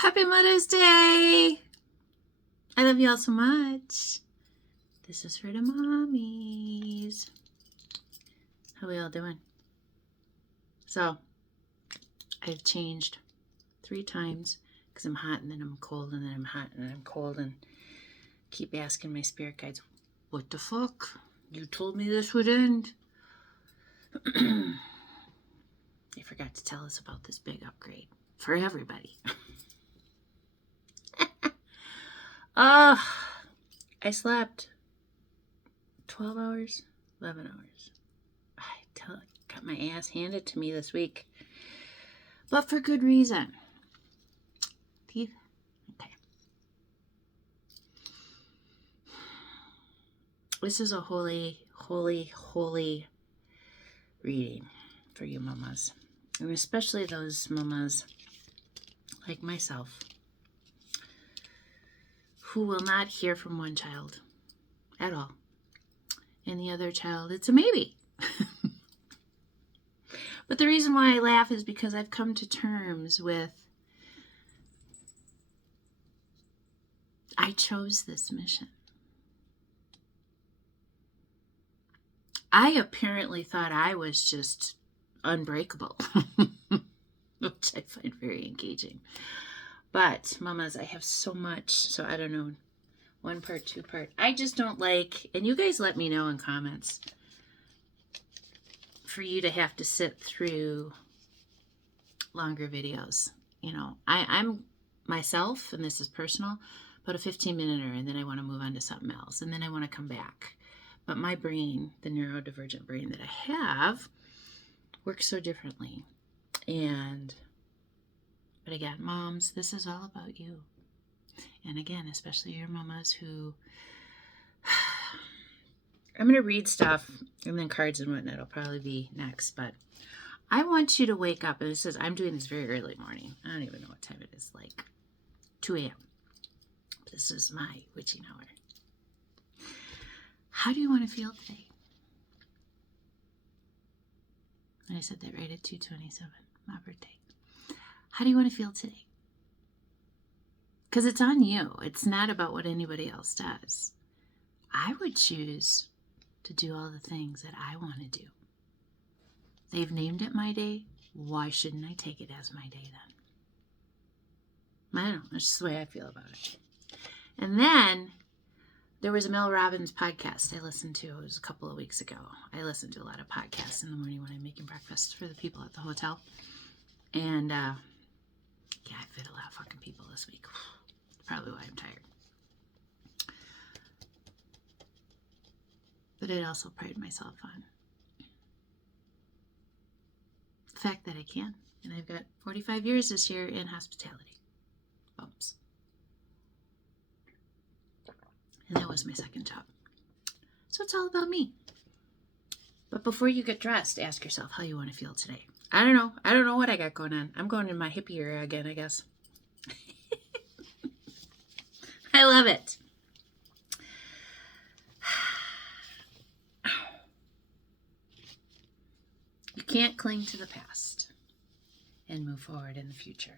Happy Mother's Day! I love you all so much. This is for the mommies. How we all doing? So, I've changed 3 times because I'm hot and then I'm cold and then I'm hot and then I'm cold and keep asking my spirit guides, what the fuck? You told me this would end. They forgot to tell us about this big upgrade for everybody. I slept 12 hours, 11 hours. Got my ass handed to me this week, but for good reason. Teeth? Okay. This is a holy, holy, holy reading for you mamas, and especially those mamas like myself who will not hear from one child at all, and the other child, it's a maybe. But the reason why I laugh is because I've come to terms with, I chose this mission. I apparently thought I was just unbreakable, which I find very engaging. But, mamas, I have so much, so I don't know, 1 part, 2 part. I just don't like, and you guys let me know in comments, for you to have to sit through longer videos. You know, I'm myself, and this is personal, but a 15-minute, and then I want to move on to something else, and then I want to come back. But my brain, the neurodivergent brain that I have, works so differently. But again, moms, this is all about you. And again, especially your mamas who, I'm going to read stuff, and then cards and whatnot will probably be next, but I want you to wake up, and it says, I'm doing this very early morning. I don't even know what time it is, like 2 a.m. This is my witching hour. How do you want to feel today? And I said that right at 2:27, my birthday. How do you want to feel today? Because it's on you. It's not about what anybody else does. I would choose to do all the things that I want to do. They've named it my day. Why shouldn't I take it as my day then? I don't know. That's just the way I feel about it. And then there was a Mel Robbins podcast I listened to. It was a couple of weeks ago. I listen to a lot of podcasts in the morning when I'm making breakfast for the people at the hotel. And, yeah, I fed a lot of fucking people this week. Probably why I'm tired. But I'd also pride myself on the fact that I can. And I've got 45 years this year in hospitality. Bumps. And that was my second job. So it's all about me. But before you get dressed, ask yourself how you want to feel today. I don't know. I don't know what I got going on. I'm going in my hippie era again, I guess. I love it. You can't cling to the past and move forward in the future.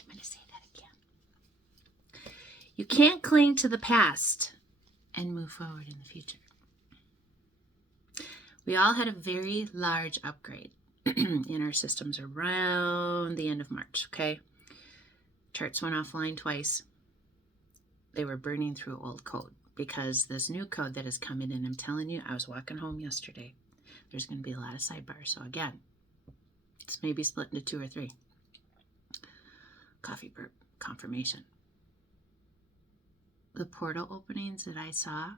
I'm going to say that again. You can't cling to the past and move forward in the future. We all had a very large upgrade in our systems around the end of March, okay? Charts went offline twice. They were burning through old code because this new code that is coming in, I'm telling you, I was walking home yesterday. There's going to be a lot of sidebars. So again, it's maybe split into 2 or 3. Coffee burp confirmation. The portal openings that I saw,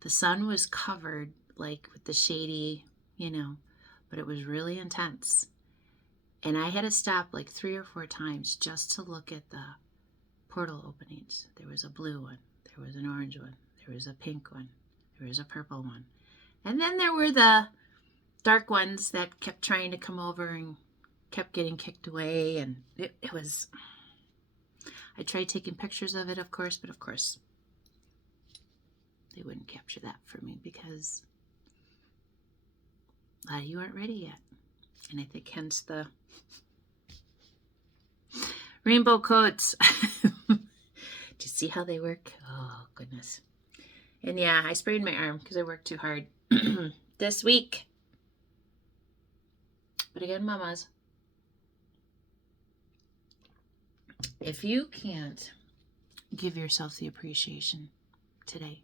the sun was covered like with the shady, but it was really intense. And I had to stop like 3 or 4 times just to look at the portal openings. There was a blue one. There was an orange one. There was a pink one. There was a purple one. And then there were the dark ones that kept trying to come over and kept getting kicked away. And it was, I tried taking pictures of it, of course, but of course they wouldn't capture that for me because a lot of you aren't ready yet. And I think hence the rainbow coats. Do you see how they work? Oh, goodness. And yeah, I sprained my arm because I worked too hard this week. But again, mamas, if you can't give yourself the appreciation today,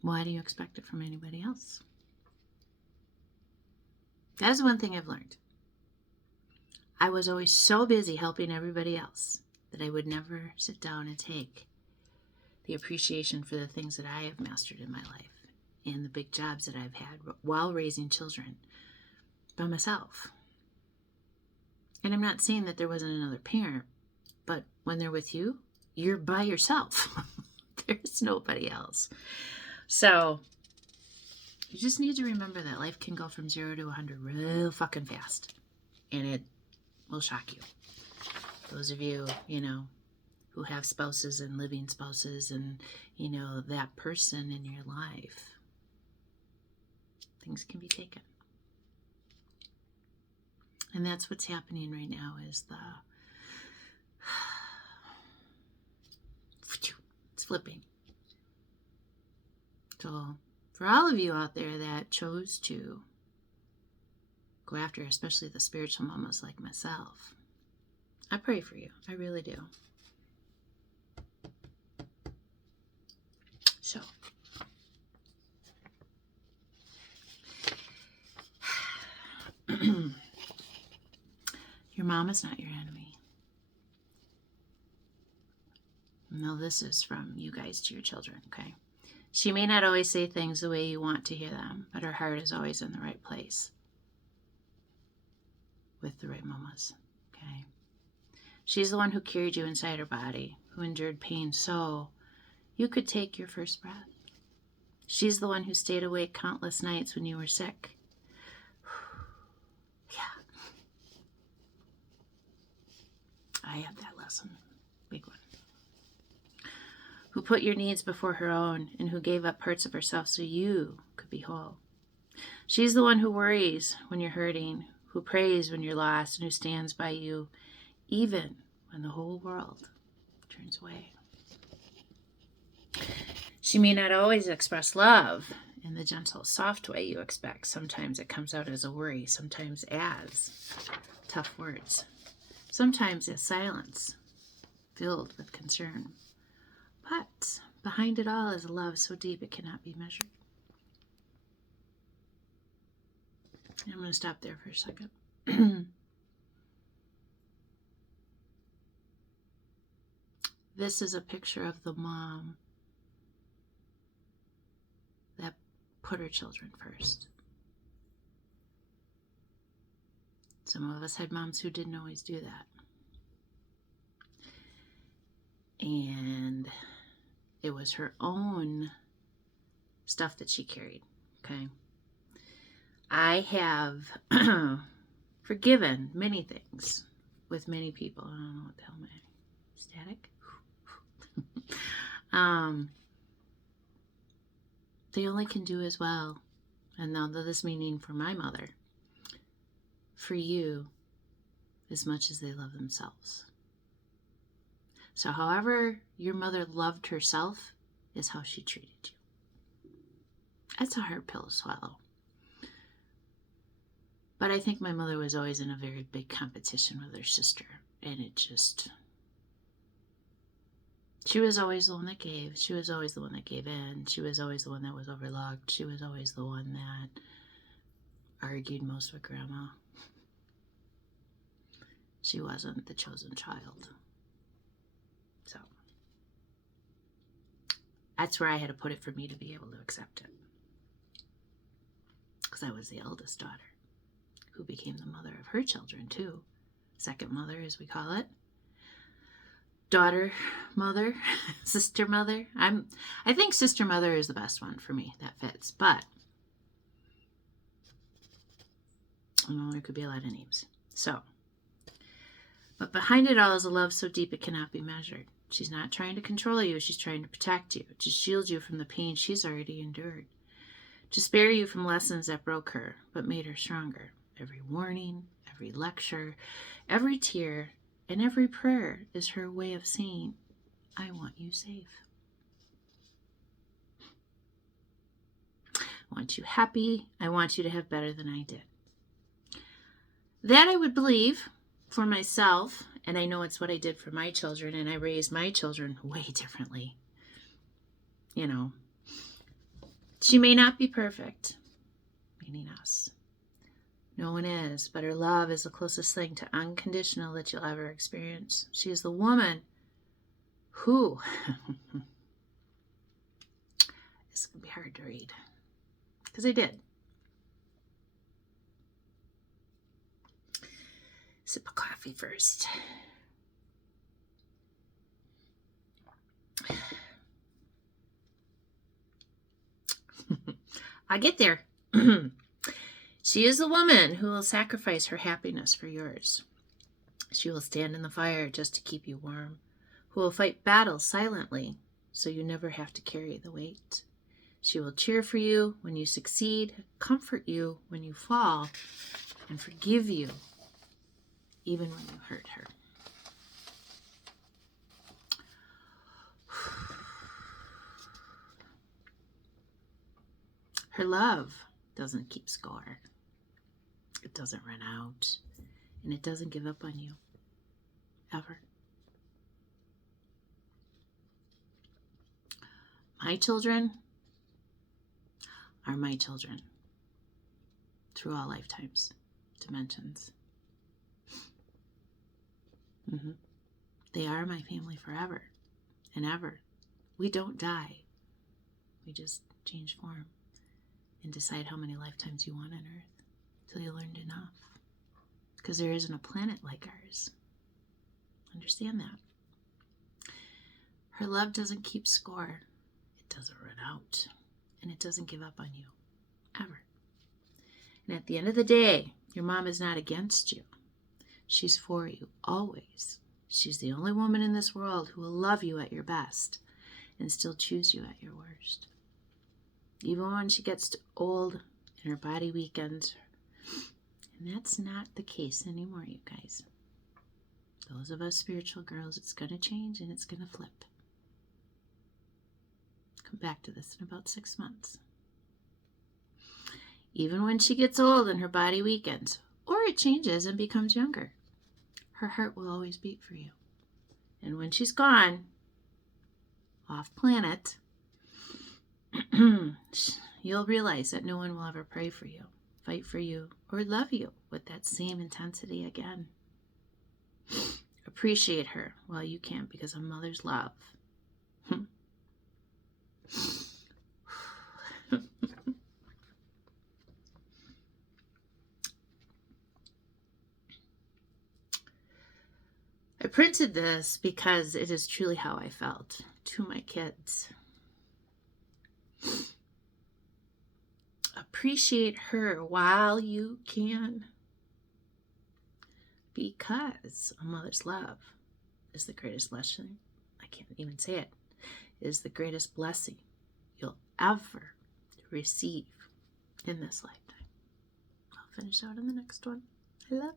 why do you expect it from anybody else? That's one thing I've learned. I was always so busy helping everybody else that I would never sit down and take the appreciation for the things that I have mastered in my life and the big jobs that I've had while raising children by myself. And I'm not saying that there wasn't another parent, but when they're with you, you're by yourself. There's nobody else. So you just need to remember that life can go from 0 to 100 real fucking fast. And it will shock you. Those of you, who have spouses and living spouses and, that person in your life, things can be taken. And that's what's happening right now is it's flipping. So for all of you out there that chose to go after, especially the spiritual mamas like myself, I pray for you. I really do. So, your mom is not your enemy. No, this is from you guys to your children, okay? She may not always say things the way you want to hear them, but her heart is always in the right place with the right mamas, okay? She's the one who carried you inside her body, who endured pain so you could take your first breath. She's the one who stayed awake countless nights when you were sick. Yeah. I had that lesson. Big one. Who put your needs before her own and who gave up parts of herself so you could be whole. She's the one who worries when you're hurting, who prays when you're lost, and who stands by you even when the whole world turns away. She may not always express love in the gentle, soft way you expect. Sometimes it comes out as a worry, sometimes as tough words, sometimes as silence filled with concern. But behind it all is a love so deep it cannot be measured. I'm going to stop there for a second. This is a picture of the mom that put her children first. Some of us had moms who didn't always do that. And it was her own stuff that she carried, okay? I have forgiven many things with many people. I don't know what the hell am I, static? They only can do as well. And now this meaning for my mother, for you, as much as they love themselves. So however your mother loved herself is how she treated you. That's a hard pill to swallow. But I think my mother was always in a very big competition with her sister. And she was always the one that gave. She was always the one that gave in. She was always the one that was overlooked. She was always the one that argued most with Grandma. She wasn't the chosen child. So that's where I had to put it for me to be able to accept it. Because I was the eldest daughter who became the mother of her children too. Second mother, as we call it. Daughter, mother, sister mother. I think sister mother is the best one for me. That fits. But there could be a lot of names. But behind it all is a love so deep it cannot be measured. She's not trying to control you. She's trying to protect you, to shield you from the pain she's already endured, to spare you from lessons that broke her but made her stronger. every warning, every lecture, every tear, and every prayer is her way of saying, I want you safe. I want you happy. I want you to have better than I did. That I would believe for myself, and I know it's what I did for my children, and I raised my children way differently. You know, she may not be perfect, meaning us. No one is, but her love is the closest thing to unconditional that you'll ever experience. She is the woman who, it's going to be hard to read, because I did. Sip of coffee first. I get there. She is a woman who will sacrifice her happiness for yours. She will stand in the fire just to keep you warm, who will fight battles silently so you never have to carry the weight. She will cheer for you when you succeed, comfort you when you fall, and forgive you even when you hurt her. Her love doesn't keep score. It doesn't run out, and it doesn't give up on you, ever. My children are my children through all lifetimes, dimensions. They are my family forever and ever. We don't die. We just change form and decide how many lifetimes you want on Earth till you learned enough. Because there isn't a planet like ours. Understand that. Her love doesn't keep score. It doesn't run out. And it doesn't give up on you. Ever. And at the end of the day, your mom is not against you. She's for you, always. She's the only woman in this world who will love you at your best and still choose you at your worst. Even when she gets old and her body weakens. And that's not the case anymore, you guys. Those of us spiritual girls, it's going to change and it's going to flip. Come back to this in about 6 months. Even when she gets old and her body weakens, or it changes and becomes younger, her heart will always beat for you. And when she's gone, off planet, you'll realize that no one will ever pray for you, fight for you, or love you with that same intensity again. Appreciate her while you can, because a mother's love. I printed this because it is truly how I felt to my kids. Appreciate her while you can, because a mother's love is the greatest lesson. I can't even say it. Is the greatest blessing you'll ever receive in this lifetime. I'll finish out in the next one. I love you.